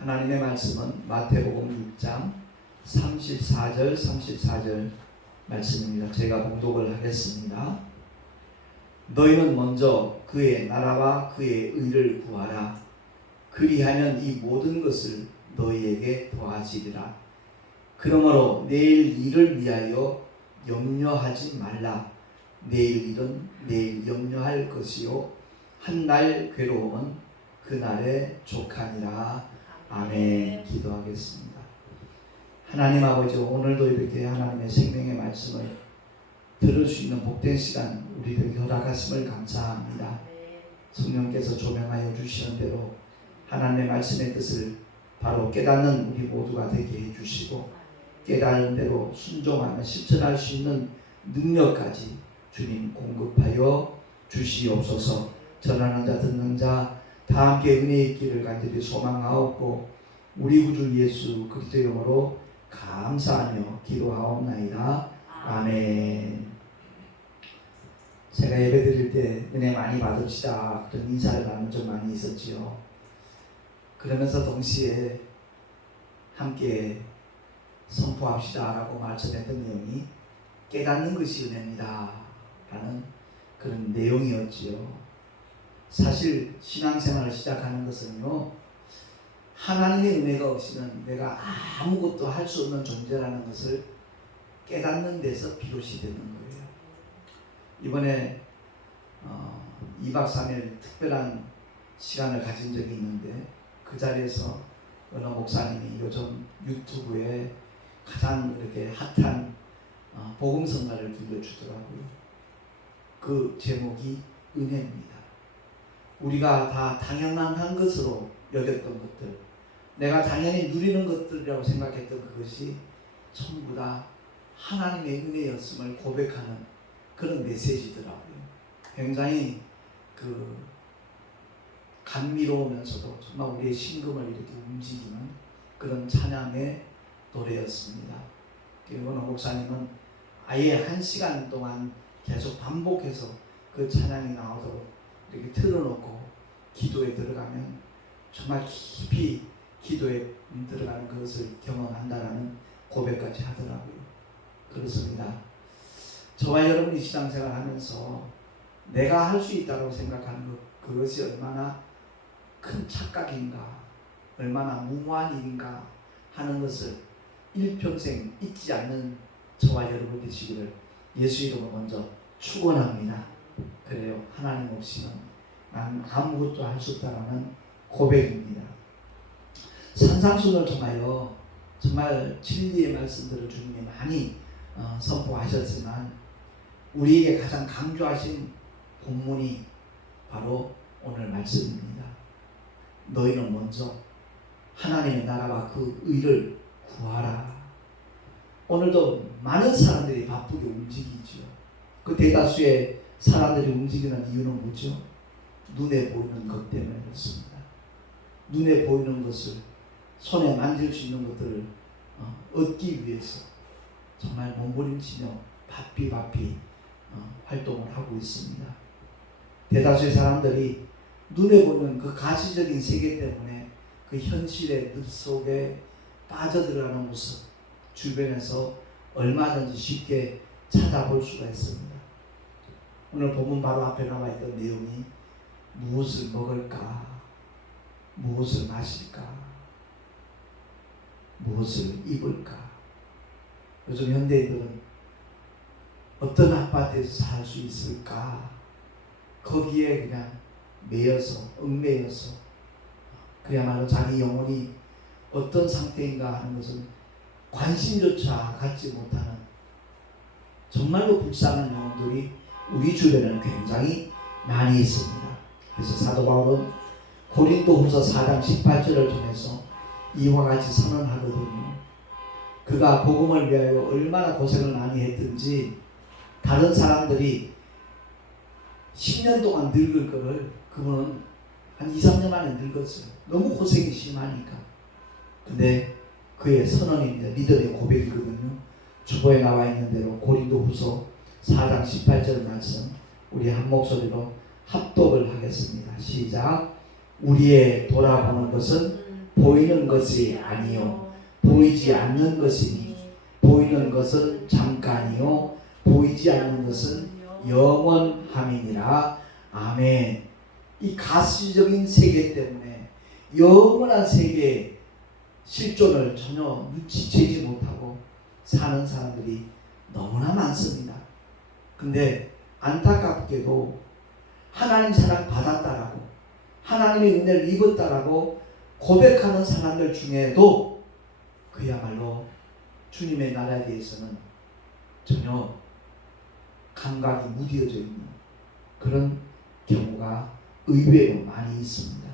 하나님의 말씀은 마태복음 6장 34절 말씀입니다. 제가 봉독을 하겠습니다. 너희는 먼저 그의 나라와 그의 의를 구하라. 그리하면 이 모든 것을 너희에게 더하시리라. 그러므로 내일 일을 위하여 염려하지 말라. 내일 일은 내일 염려할 것이요 한 날 괴로움은 그날에 족하니라. 아멘. 기도하겠습니다. 하나님 아버지, 오늘도 이렇게 하나님의 생명의 말씀을 들을 수 있는 복된 시간 우리들에게 허락하심을 감사합니다. 성령께서 조명하여 주시는 대로 하나님의 말씀의 뜻을 바로 깨닫는 우리 모두가 되게 해주시고, 깨달은 대로 순종하며 실천할 수 있는 능력까지 주님 공급하여 주시옵소서. 전하는 자 듣는 자 다 함께 은혜 있기를 간절히 소망하옵고, 우리 구주 예수 그리스도 이름으로 감사하며 기도하옵나이다. 아멘. 제가 예배 드릴 때 은혜 많이 받읍시다 그런 인사를 나눈 적 많이 있었지요. 그러면서 동시에 함께 선포합시다 라고 말씀했던 내용이 깨닫는 것이 은혜입니다 라는 그런 내용이었지요. 사실 신앙생활을 시작하는 것은요, 하나님의 은혜가 없이는 내가 아무것도 할 수 없는 존재라는 것을 깨닫는 데서 비롯이 되는 거예요. 이번에 2박 3일 특별한 시간을 가진 적이 있는데, 그 자리에서 어느 목사님이 요즘 유튜브에 가장 이렇게 핫한 복음성가를 들려주더라고요. 그 제목이 은혜입니다. 우리가 다 당연한 것으로 여겼던 것들, 내가 당연히 누리는 것들이라고 생각했던 그것이 전부 다 하나님의 은혜였음을 고백하는 그런 메시지더라고요. 굉장히 감미로우면서도 정말 우리의 심금을 이렇게 움직이는 그런 찬양의 노래였습니다. 그리고 목사님은 아예 1시간 동안 계속 반복해서 그 찬양이 나오도록 이렇게 틀어놓고 기도에 들어가면 정말 깊이 기도에 들어가는 그것을 경험한다라는 고백까지 하더라고요. 그렇습니다. 저와 여러분이 신앙생활 하면서 내가 할 수 있다고 생각하는 그것이 얼마나 큰 착각인가, 얼마나 무모한 일인가 하는 것을 일평생 잊지 않는 저와 여러분 되시기를 예수 이름으로 먼저 축원합니다. 그래요. 하나님 없이는 난 아무것도 할 수 없다라는 고백입니다. 산상순을 통하여 정말 진리의 말씀들을 주님이 많이 선포하셨지만, 우리에게 가장 강조하신 본문이 바로 오늘 말씀입니다. 너희는 먼저 하나님의 나라와 그 의를 구하라. 오늘도 많은 사람들이 바쁘게 움직이죠. 그 대다수의 사람들이 움직이는 이유는 뭐죠? 눈에 보이는 것 때문에 그렇습니다. 눈에 보이는 것을, 손에 만질 수 있는 것들을 얻기 위해서 정말 몸부림치며 바삐 활동을 하고 있습니다. 대다수의 사람들이 눈에 보이는 그 가시적인 세계 때문에 그 현실의 늪 속에 빠져들어가는 모습, 주변에서 얼마든지 쉽게 찾아볼 수가 있습니다. 오늘 본문 바로 앞에 나와 있던 내용이 무엇을 먹을까, 무엇을 마실까, 무엇을 입을까. 요즘 현대인들은 어떤 아파트에서 살 수 있을까, 거기에 그냥 매여서 얽매여서 그야말로 자기 영혼이 어떤 상태인가 하는 것은 관심조차 갖지 못하는 정말로 불쌍한 영혼들이 우리 주변에는 굉장히 많이 있습니다. 그래서 사도 바울은 고린도후서 4장 18절을 통해서 이와 같이 선언하거든요. 그가 복음을 위하여 얼마나 고생을 많이 했든지 다른 사람들이 10년 동안 늙을 거를 그분은 한 2, 3년 만에 늙었어요. 너무 고생이 심하니까. 근데 그의 선언입니다. 믿음의 고백이거든요. 주보에 나와 있는 대로 고린도후서 4장 18절 말씀 우리 한 목소리로 합독을 하겠습니다. 시작. 우리의 돌아보는 것은 보이는 것이 아니요 보이지 않는 것이니 보이는 것은 잠깐이요 보이지 않는 것은 영원함이니라. 아멘. 이 가시적인 세계 때문에 영원한 세계의 실존을 전혀 눈치채지 못하고 사는 사람들이 너무나 많습니다. 근데 안타깝게도 하나님 사랑 받았다라고 하나님의 은혜를 입었다라고 고백하는 사람들 중에도 그야말로 주님의 나라에 대해서는 전혀 감각이 무뎌져 있는 그런 경우가 의외로 많이 있습니다.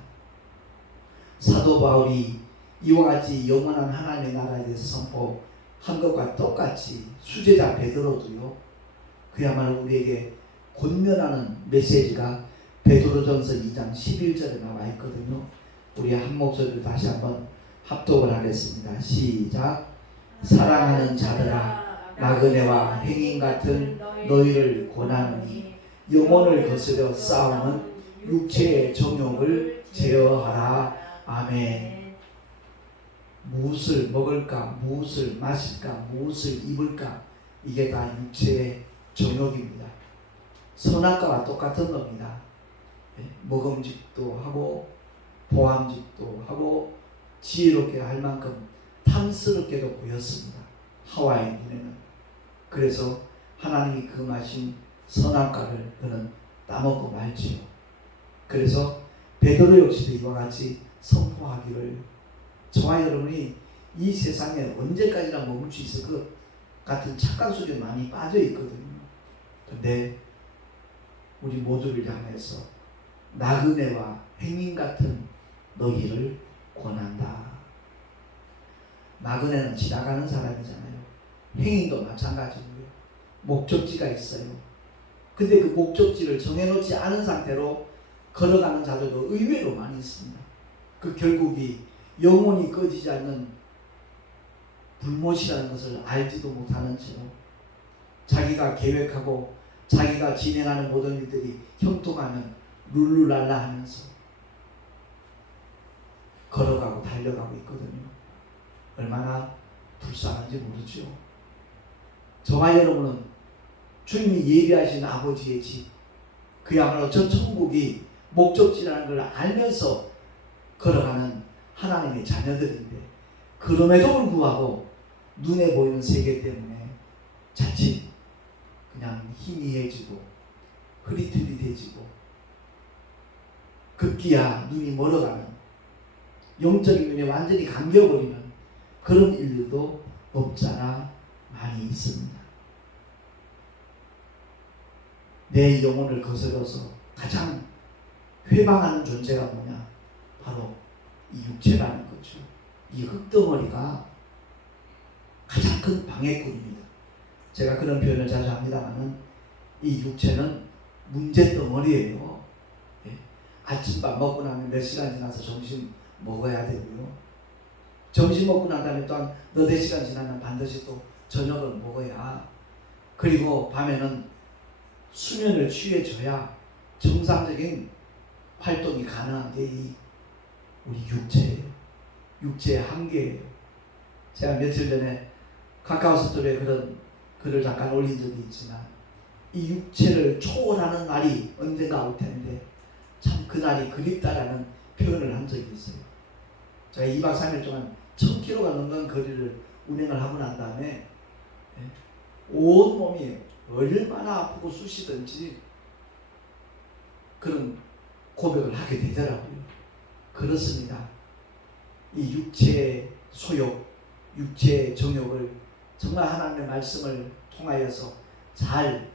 사도 바울이 이와 같이 영원한 하나님의 나라에 대해서 선포한 것과 똑같이 수제자 베드로도요 그야말로 우리에게 권면하는 메시지가 베드로전서 2장 11절에 나와 있거든요. 우리 한 목소리로 다시 한번 합독을 하겠습니다. 시작. 사랑하는 자들아 나그네와 행인 같은 너희를 권하노니 영혼을 거스려 싸우는 육체의 정욕을 제어하라. 아멘. 무엇을 먹을까, 무엇을 마실까, 무엇을 입을까, 이게 다 육체의 정욕입니다. 선악과와 똑같은 겁니다. 먹음직도 하고 보암직도 하고 지혜롭게 할 만큼 탐스럽게도 보였습니다. 하와의 눈에는. 그래서 하나님이 금하신 선악과를 그는 따먹고 말지요. 그래서 베드로 역시도 이와 같이 선포하기를 저와 여러분이 이 세상에 언제까지나 머물 수 있을 것 같은 착각 속에 많이 빠져 있거든요. 근데 우리 모두를 향해서 나그네와 행인 같은 너희를 권한다. 나그네는 지나가는 사람이잖아요. 행인도 마찬가지고요. 목적지가 있어요. 근데 그 목적지를 정해놓지 않은 상태로 걸어가는 자들도 의외로 많이 있습니다. 그 결국이 영혼이 꺼지지 않는 불못이라는 것을 알지도 못하는 채로 자기가 계획하고 자기가 진행하는 모든 일들이 형통하면 룰루랄라 하면서 걸어가고 달려가고 있거든요. 얼마나 불쌍한지 모르죠. 저와 여러분은 주님이 예비하신 아버지의 집, 그야말로 저 천국이 목적지라는 걸 알면서 걸어가는 하나님의 자녀들인데 그럼에도 불구하고 눈에 보이는 세계 때문에 자칫 그냥 희미해지고 흐릿흐릿해지고 급기야 눈이 멀어가는 영적인 눈이 완전히 감겨버리는 그런 일들도 없잖아 많이 있습니다. 내 영혼을 거스려서 가장 회방하는 존재가 뭐냐? 바로 이 육체라는 거죠. 이 흙덩어리가 가장 큰 방해꾼입니다. 제가 그런 표현을 자주 합니다만은 이 육체는 문제덩어리예요. 예. 아침밥 먹고 나면 몇 시간 지나서 점심 먹어야 되고요. 점심 먹고 난 다음에 또한 너댓 시간 지나면 반드시 또 저녁을 먹어야, 그리고 밤에는 수면을 취해줘야 정상적인 활동이 가능한 게 이 우리 육체예요. 육체의 한계예요. 제가 며칠 전에 카카오스토리에 그런 글을 잠깐 올린 적이 있지만 이 육체를 초월하는 날이 언젠가 올 텐데 참 그날이 그립다라는 표현을 한 적이 있어요. 제가 2박 3일 동안 1000km가 넘는 거리를 운행을 하고 난 다음에 온 몸이 얼마나 아프고 쑤시든지 그런 고백을 하게 되더라고요. 그렇습니다. 이 육체의 소욕, 육체의 정욕을 정말 하나님의 말씀을 통하여서 잘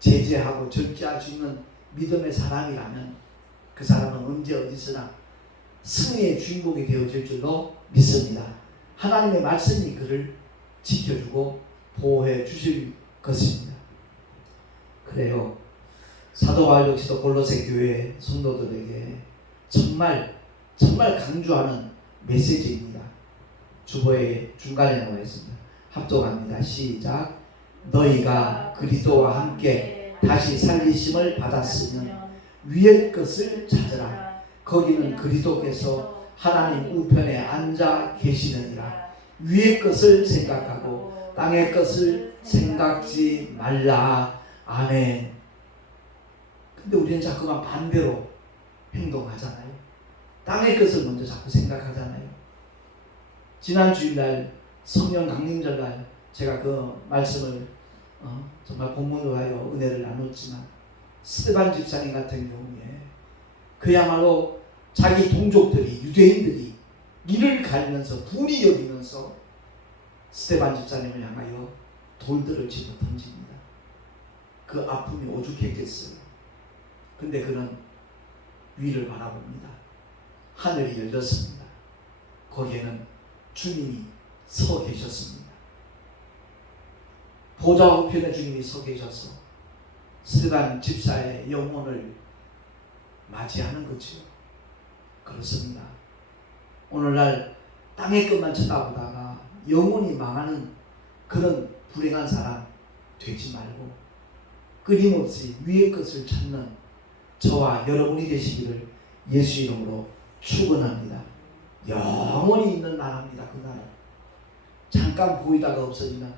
제재하고 절제할 수 있는 믿음의 사람이라면 그 사람은 언제 어디서나 승리의 주인공이 되어질 줄로 믿습니다. 하나님의 말씀이 그를 지켜주고 보호해 주실 것입니다. 그래요. 사도 바울 역시도 골로새 교회 성도들에게 정말 강조하는 메시지입니다. 주보의 중간에 나와 있습니다. 합독합니다. 시작. 너희가 그리스도와 함께 다시 살리심을 받았으면 위의 것을 찾으라. 거기는 그리스도께서 하나님 우편에 앉아 계시느니라. 위의 것을 생각하고 땅의 것을 생각지 말라. 아멘. 근데 우리는 자꾸만 반대로 행동하잖아요. 땅의 것을 먼저 자꾸 생각하잖아요. 지난 주일날 성령 강림절날 제가 그 말씀을 정말 본문으로 하여 은혜를 나눴지만, 스데반 집사님 같은 경우에 그야말로 자기 동족들이, 유대인들이 이를 갈면서 분이 여기면서 스데반 집사님을 향하여 돌들을 집어 던집니다. 그 아픔이 오죽했겠어요. 근데 그는 위를 바라봅니다. 하늘이 열렸습니다. 거기에는 주님이 서 계셨습니다. 보좌 우편에 주님이 서 계셔서 스데반 집사의 영혼을 맞이하는 거죠. 그렇습니다. 오늘날 땅의 것만 쳐다보다가 영혼이 망하는 그런 불행한 사람 되지 말고 끊임없이 위의 것을 찾는 저와 여러분이 되시기를 예수 이름으로 축원합니다. 영원히 있는 나라입니다. 그 나라. 잠깐 보이다가 없어지는,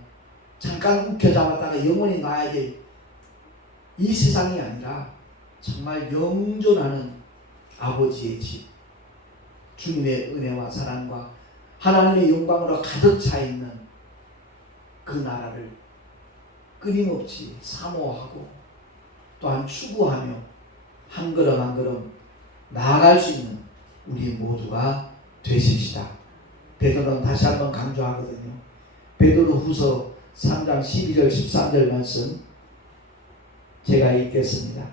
잠깐 움켜잡았다가 영원히 놔야 될 이 세상이 아니라 정말 영존하는 아버지의 집, 주님의 은혜와 사랑과 하나님의 영광으로 가득 차 있는 그 나라를 끊임없이 사모하고 또한 추구하며 한 걸음 한 걸음 나아갈 수 있는 우리 모두가 되십시다. 베드로는 다시 한번 강조하거든요. 베드로 후서 3장 12절 13절 말씀 제가 읽겠습니다.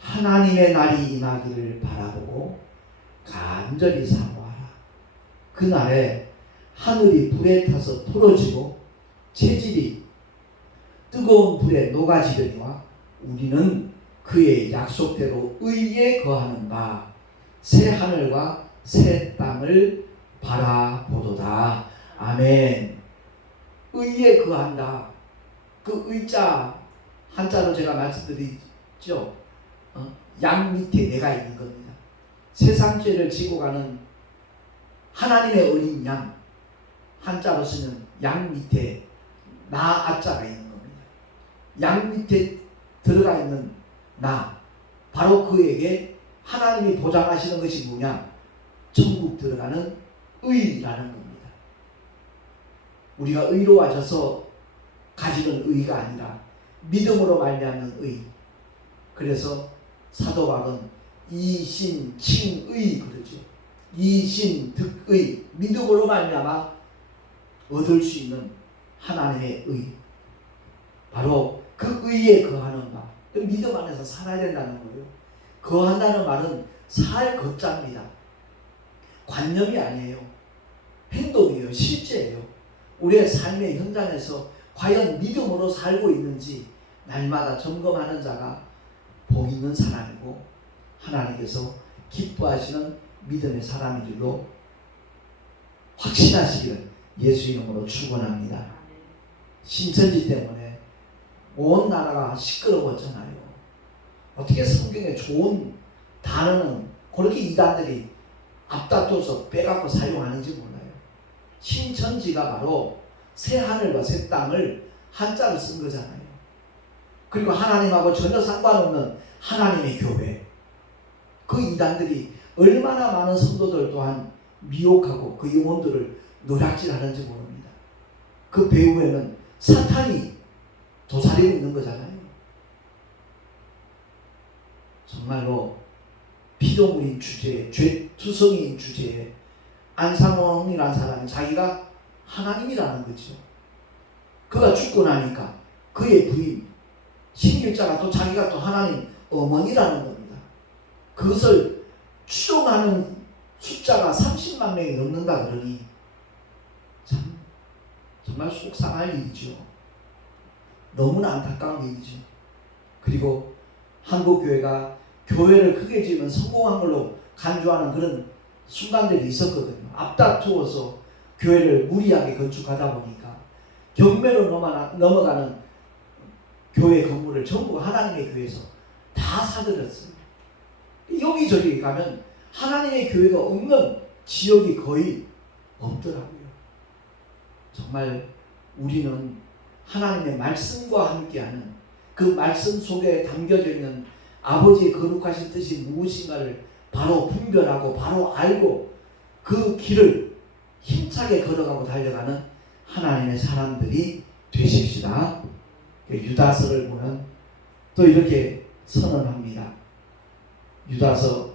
하나님의 날이 임하기를 바라보고 간절히 사모하라. 그날에 하늘이 불에 타서 풀어지고 체질이 뜨거운 불에 녹아지려니와 우리는 그의 약속대로 의에 거하는 바 새 하늘과 새 땅을 바라보도다. 아멘. 의에 거한다. 그 의자 한자로 제가 말씀드리죠. 양 밑에 내가 있는 겁니다. 세상 죄를 지고 가는 하나님의 어린 양, 한자로 쓰면 양 밑에 나 아자가 있는 겁니다. 양 밑에 들어가 있는 나, 바로 그에게 하나님이 보장하시는 것이 뭐냐? 천국 들어가는 의라는 겁니다. 우리가 의로워져서 가지는 의가 아니라 믿음으로 말미암는 의. 그래서 사도 바울은 이신칭의 그러죠. 이신득의, 믿음으로 말미암아 얻을 수 있는 하나님의 의, 바로 그 의에 거하는 바, 그 믿음 안에서 살아야 된다는 거예요. 거한다는 말은 살 것자입니다. 관념이 아니에요. 행동이에요. 실제예요. 우리의 삶의 현장에서 과연 믿음으로 살고 있는지 날마다 점검하는 자가 복 있는 사람이고 하나님께서 기뻐하시는 믿음의 사람인 줄로 확신하시기를 예수 이름으로 축원합니다. 신천지 때문에 온 나라가 시끄러웠잖아요. 어떻게 성경에 좋은 단어는 그렇게 이단들이 앞다퉈서 빼갖고 사용하는지 몰라요. 신천지가 바로 새 하늘과 새 땅을 한자로 쓴 거잖아요. 그리고 하나님하고 전혀 상관없는 하나님의 교회. 그 이단들이 얼마나 많은 성도들 또한 미혹하고 그 영혼들을 노략질하는지 모릅니다. 그 배후에는 사탄이 도사리고 있는 거잖아요. 정말로 피조물인 주제에, 죄투성이인 주제에 안상홍이라는 사람이 자기가 하나님이라는 거죠. 그가 죽고 나니까 그의 부인 신길자가 또 자기가 또 하나님 어머니라는 겁니다. 그것을 추종하는 숫자가 30만 명이 넘는다 그러니 참 정말 속상할 일이죠. 너무나 안타까운 일이죠. 그리고 한국교회가 교회를 크게 지으면 성공한 걸로 간주하는 그런 순간들이 있었거든요. 앞다투어서 교회를 무리하게 건축하다 보니까 경매로 넘어가는 교회 건물을 전부 하나님의 교회에서 다 사들였어요. 여기저기 가면 하나님의 교회가 없는 지역이 거의 없더라고요. 정말 우리는 하나님의 말씀과 함께하는 그 말씀 속에 담겨져 있는 아버지의 거룩하신 뜻이 무엇인가를 바로 분별하고 바로 알고 그 길을 힘차게 걸어가고 달려가는 하나님의 사람들이 되십시다. 유다서를 보면 또 이렇게 선언합니다. 유다서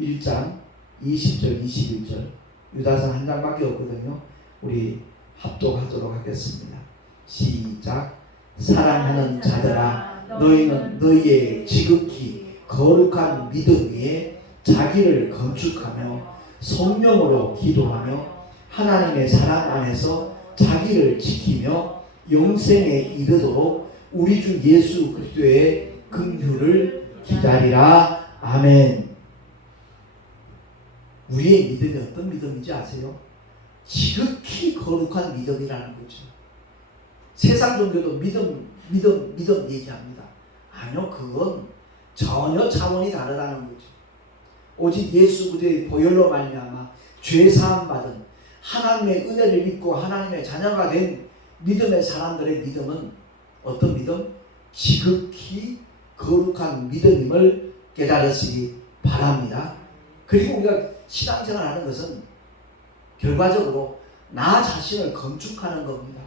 1장 20절 21절 유다서 한 장밖에 없거든요. 우리 합독하도록 하겠습니다. 시작. 사랑하는 자들아 너희는 너희의 지극히 거룩한 믿음 위에 자기를 건축하며 성령으로 기도하며 하나님의 사랑 안에서 자기를 지키며 영생에 이르도록 우리 주 예수 그리스도의 긍휼을 기다리라. 아멘. 우리의 믿음이 어떤 믿음인지 아세요? 지극히 거룩한 믿음이라는 거죠. 세상 종교도 믿음 얘기합니다. 아니요, 그건 전혀 차원이 다르다는 거죠. 오직 예수 그리스도의 보혈로 말미암아 죄 사함 받은 하나님의 은혜를 믿고 하나님의 자녀가 된 믿음의 사람들의 믿음은 어떤 믿음? 지극히 거룩한 믿음임을 깨달으시기 바랍니다. 그리고 우리가 신앙생활 하는 것은 결과적으로 나 자신을 건축하는 겁니다.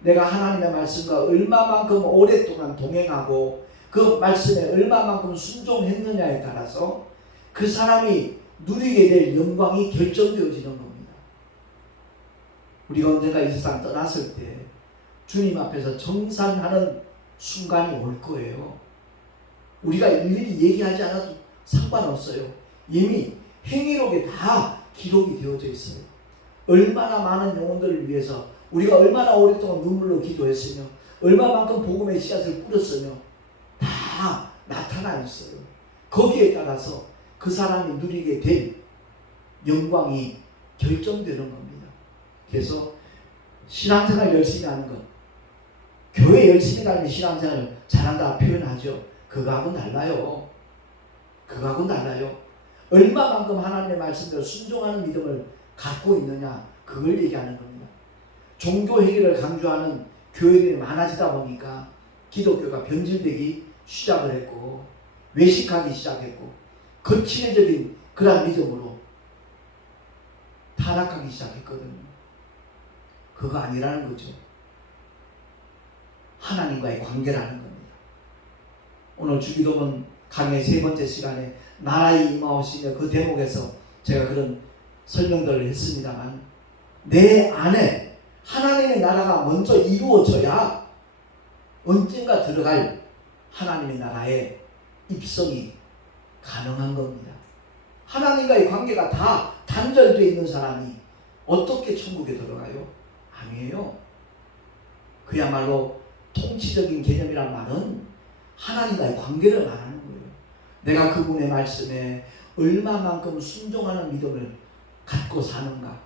내가 하나님의 말씀과 얼마만큼 오랫동안 동행하고 그 말씀에 얼마만큼 순종했느냐에 따라서 그 사람이 누리게 될 영광이 결정되어지는 겁니다. 우리가 언젠가 이 세상 떠났을 때 주님 앞에서 정산하는 순간이 올 거예요. 우리가 일일이 얘기하지 않아도 상관없어요. 이미 행위록에 다 기록이 되어져 있어요. 얼마나 많은 영혼들을 위해서 우리가 얼마나 오랫동안 눈물로 기도했으며 얼마만큼 복음의 씨앗을 뿌렸으며 다 나타나 있어요. 거기에 따라서 그 사람이 누리게 될 영광이 결정되는 겁니다. 그래서 신앙생활 열심히 하는 것, 교회 열심히 다니는 신앙생활을 잘한다 표현하죠. 그거하고는 달라요. 그거하고는 달라요. 얼마만큼 하나님의 말씀대로 순종하는 믿음을 갖고 있느냐, 그걸 얘기하는 겁니다. 종교 회개를 강조하는 교회들이 많아지다 보니까 기독교가 변질되기 시작을 했고 외식하기 시작했고 거침해적인 그런 믿음으로 타락하기 시작했거든요. 그거 아니라는 거죠. 하나님과의 관계라는 겁니다. 오늘 주기도문 강의 세 번째 시간에 나라의 임하오시며 그 대목에서 제가 그런 설명들을 했습니다만 내 안에 하나님의 나라가 먼저 이루어져야 언젠가 들어갈 하나님의 나라에 입성이 가능한 겁니다. 하나님과의 관계가 다 단절되어 있는 사람이 어떻게 천국에 들어가요? 아니에요. 그야말로 통치적인 개념이란 말은 하나님과의 관계를 말하는 거예요. 내가 그분의 말씀에 얼마만큼 순종하는 믿음을 갖고 사는가,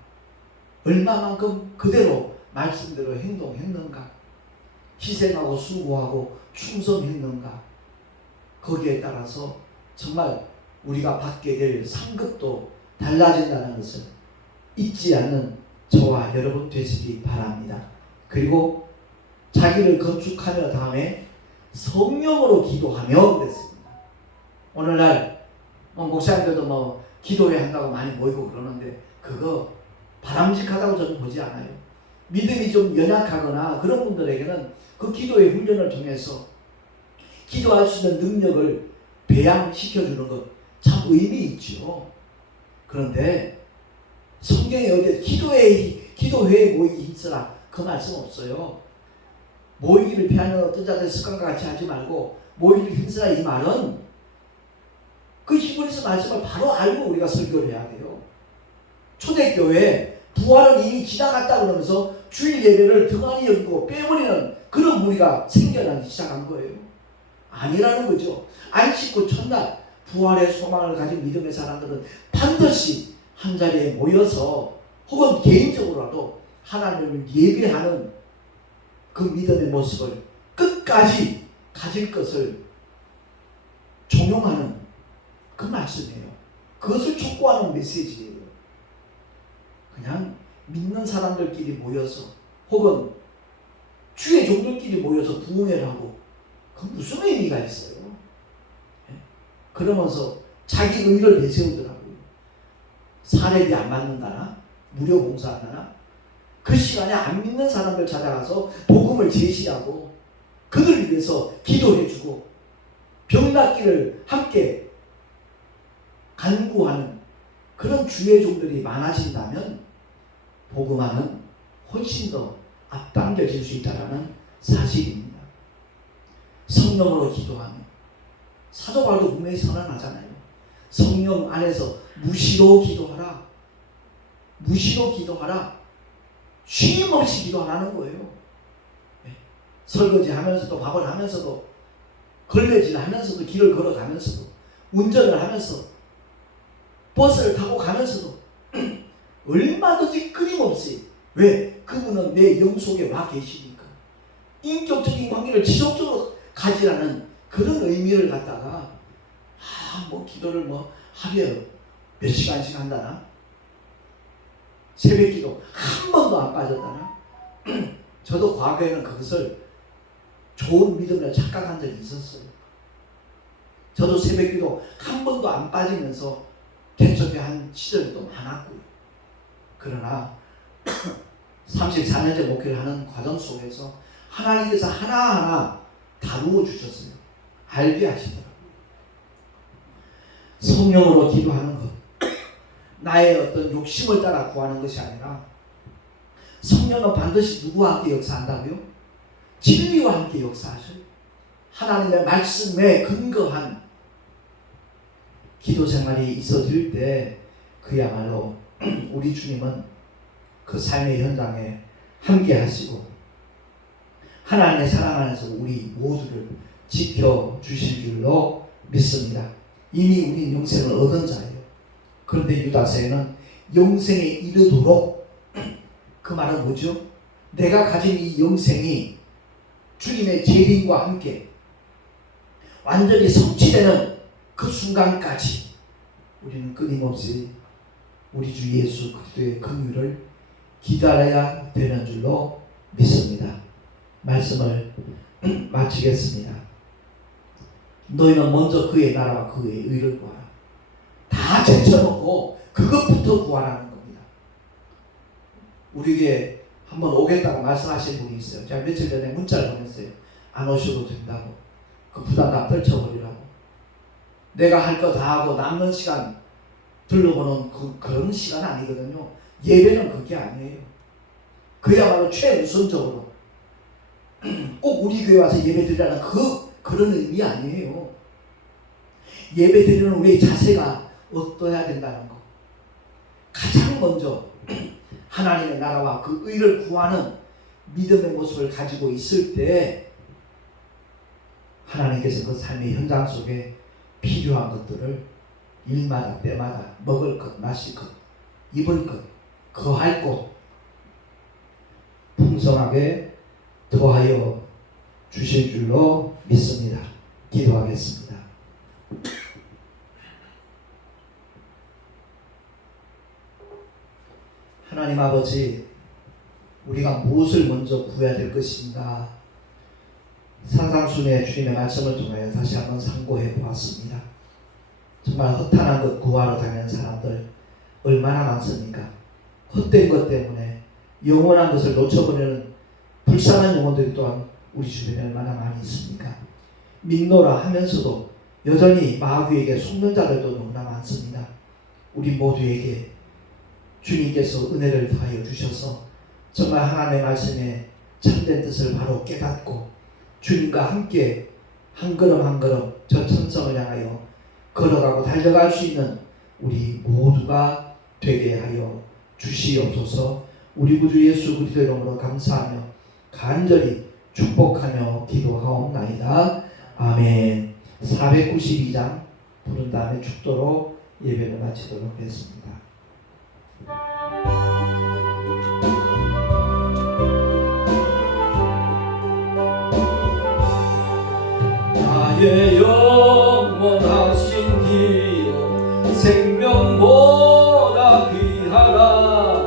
얼마만큼 그대로 말씀대로 행동했는가, 희생하고 수고하고 충성했는가, 거기에 따라서 정말 우리가 받게 될 상급도 달라진다는 것을 잊지 않는 저와 여러분 되시기 바랍니다. 그리고 자기를 건축하며 다음에 성령으로 기도하며 그랬습니다. 오늘날 목사님들도 기도회 한다고 많이 모이고 그러는데 그거 바람직하다고 저는 보지 않아요. 믿음이 좀 연약하거나 그런 분들에게는 그 기도의 훈련을 통해서 기도할 수 있는 능력을 배양시켜주는 것 참 의미 있죠. 그런데 성경에 어디 기도회에 모이기 힘쓰라 그 말씀 없어요. 모이기를 피하는 어떤 자들 습관과 같이 하지 말고 모이기를 힘쓰라 이 말은 그 히브리서 말씀을 바로 알고 우리가 설교를 해야 돼요. 초대교회 부활은 이미 지나갔다 그러면서 주일 예배를 등한히 여기고 빼버리는 그런 무리가 생겨나기 시작한 거예요. 아니라는 거죠. 안식구 첫날 부활의 소망을 가진 믿음의 사람들은 반드시 한자리에 모여서 혹은 개인적으로라도 하나님을 예배하는 그 믿음의 모습을 끝까지 가질 것을 종용하는 그 말씀이에요. 그것을 촉구하는 메시지예요. 믿는 사람들끼리 모여서 혹은 주의 종들끼리 모여서 부흥회를 하고 그 무슨 의미가 있어요? 그러면서 자기 의를 내세우더라고요. 사례비 안 받는다나 무료 봉사한다나 그 시간에 안 믿는 사람들 찾아가서 복음을 제시하고 그들을 위해서 기도해주고 병 낫기를 함께 간구하는 그런 주의 종들이 많아진다면 복음화는 훨씬 더 앞당겨질 수 있다는 사실입니다. 성령으로 기도하며 사도 바울도 분명히 선언하잖아요. 성령 안에서 무시로 기도하라. 무시로 기도하라. 쉼 없이 기도하라는 거예요. 네. 설거지 하면서도 밥을 하면서도 걸레질 하면서도 길을 걸어가면서도 운전을 하면서 버스를 타고 가면서도 얼마든지 끊임없이 왜? 그분은 내 영 속에 와 계시니까 인격적인 관계를 지속적으로 가지라는 그런 의미를 갖다가 뭐 기도를 뭐 하루에 몇 시간씩 한다나 새벽 기도 한 번도 안 빠졌다나 저도 과거에는 그것을 좋은 믿음으로 착각한 적이 있었어요. 저도 새벽 기도 한 번도 안 빠지면서 개척한 시절도 많았고요. 그러나 34년째 목회를 하는 과정 속에서 하나님께서 하나하나 다루어 주셨어요. 알게 하시더라고요. 성령으로 기도하는 것, 나의 어떤 욕심을 따라 구하는 것이 아니라 성령은 반드시 누구와 함께 역사한다고요? 진리와 함께 역사하셔요. 하나님의 말씀에 근거한 기도 생활이 있어질 때 그야말로 우리 주님은 그 삶의 현장에 함께 하시고 하나님의 사랑 안에서 우리 모두를 지켜주실 줄로 믿습니다. 이미 우린 영생을 얻은 자예요. 그런데 유다서에는 영생에 이르도록 그 말은 뭐죠? 내가 가진 이 영생이 주님의 재림과 함께 완전히 성취되는 그 순간까지 우리는 끊임없이 우리 주 예수 그리스도의 긍휼을 기다려야 되는 줄로 믿습니다. 말씀을 마치겠습니다. 너희는 먼저 그의 나라와 그의 의를 구하라. 다 제쳐놓고 그것부터 구하라는 겁니다. 우리에게 한번 오겠다고 말씀하신 분이 있어요. 제가 며칠 전에 문자를 보냈어요. 안 오셔도 된다고. 그 부담 다 떨쳐버리라고. 내가 할 거 다 하고 남는 시간 둘러보는 그런 시간 아니거든요. 예배는 그게 아니에요. 그야말로 최우선적으로 꼭 우리 교회 와서 예배 드리라는 그런 의미 아니에요. 예배 드리는 우리의 자세가 어떠해야 된다는 거. 가장 먼저 하나님의 나라와 그 의를 구하는 믿음의 모습을 가지고 있을 때 하나님께서 그 삶의 현장 속에 필요한 것들을 일마다 때마다 먹을 것, 마실 것, 입을 것, 거할 곳 풍성하게 더하여 주실 줄로 믿습니다. 기도하겠습니다. 하나님 아버지, 우리가 무엇을 먼저 구해야 될 것인가 산상순의 주님의 말씀을 통해 다시 한번 상고해 보았습니다. 정말 허탄한 것 구하러 다니는 사람들 얼마나 많습니까? 헛된 것 때문에 영원한 것을 놓쳐버리는 불쌍한 영혼들이 또한 우리 주변에 얼마나 많이 있습니까? 믿노라 하면서도 여전히 마귀에게 속는 자들도 너무나 많습니다. 우리 모두에게 주님께서 은혜를 더하여 주셔서 정말 하나님의 말씀에 참된 뜻을 바로 깨닫고 주님과 함께 한 걸음 한 걸음 저 천성을 향하여 걸어가고 달려갈 수 있는 우리 모두가 되게 하여 주시옵소서. 우리 구주 예수 그리스도의 이름으로 감사하며 간절히 축복하며 기도하옵나이다. 아멘. 492장 부른 다음에 축도로 예배를 마치도록 하겠습니다. 나의 영원하신 기름 생명보다 귀하라.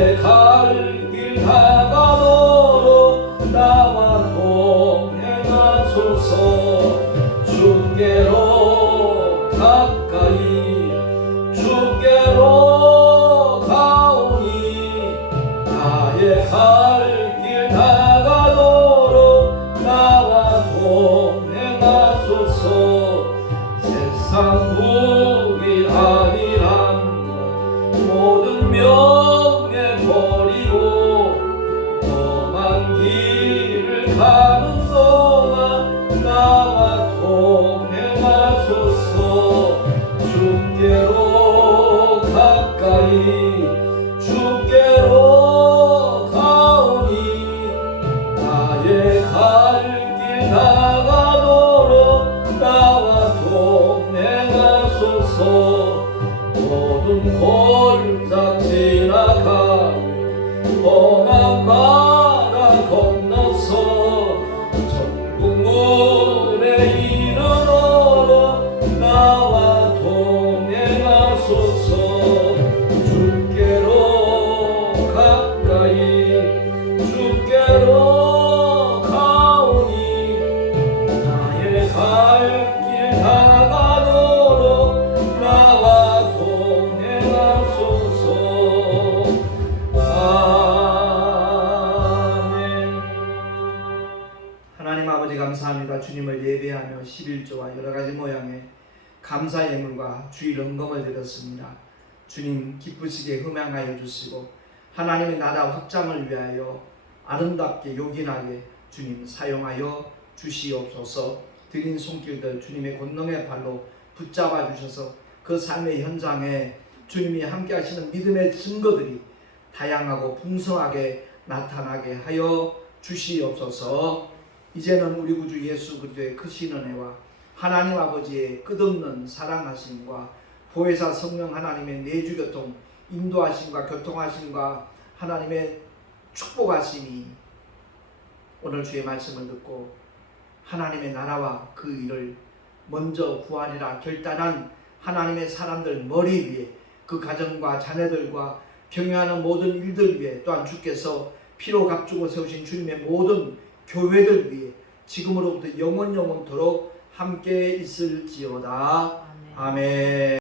나의 갈 길 다가도록 나와 동행하소서. 주께로 가까이 주께로 가오니 나의 갈 길 다가도록 나와 동행하소서. 세상 무기 아니란다 모든 명예 버리고 험한 길을 가는 동안 나와 동행하소서. 주께로 가까이 주께로 가오니 나의 갈 길 다가도록 나와 동행하소서. 모든 골짜기 지나가며 험한 바다 건너서 천국문에 이르러러 나와 동행하소서. 주께로 가까이 주께로 가오니 나의 갈 길 다가도록 나와 동행하소서. 아멘. 하나님 아버지 감사합니다. 주님을 예배하며 11조와 여러가지 모양의 감사 예물과 주일 헌금을 드렸습니다. 주님 기쁘시게 흠양하여 주시고 하나님의 나라 확장을 위하여 아름답게 요긴하게 주님 사용하여 주시옵소서. 드린 손길들 주님의 권능의 발로 붙잡아 주셔서 그 삶의 현장에 주님이 함께 하시는 믿음의 증거들이 다양하고 풍성하게 나타나게 하여 주시옵소서. 이제는 우리 구주 예수 그리스도의 크신 은혜와 하나님 아버지의 끝없는 사랑하심과 보혜사 성령 하나님의 내주교통 인도하심과 교통하심과 하나님의 축복하심이 오늘 주의 말씀을 듣고 하나님의 나라와 그 일을 먼저 구하리라 결단한 하나님의 사람들 머리 위에 그 가정과 자녀들과 경영하는 모든 일들 위에 또한 주께서 피로 값주고 세우신 주님의 모든 교회들 위해 지금으로부터 영원토록 함께 있을지어다. 아멘.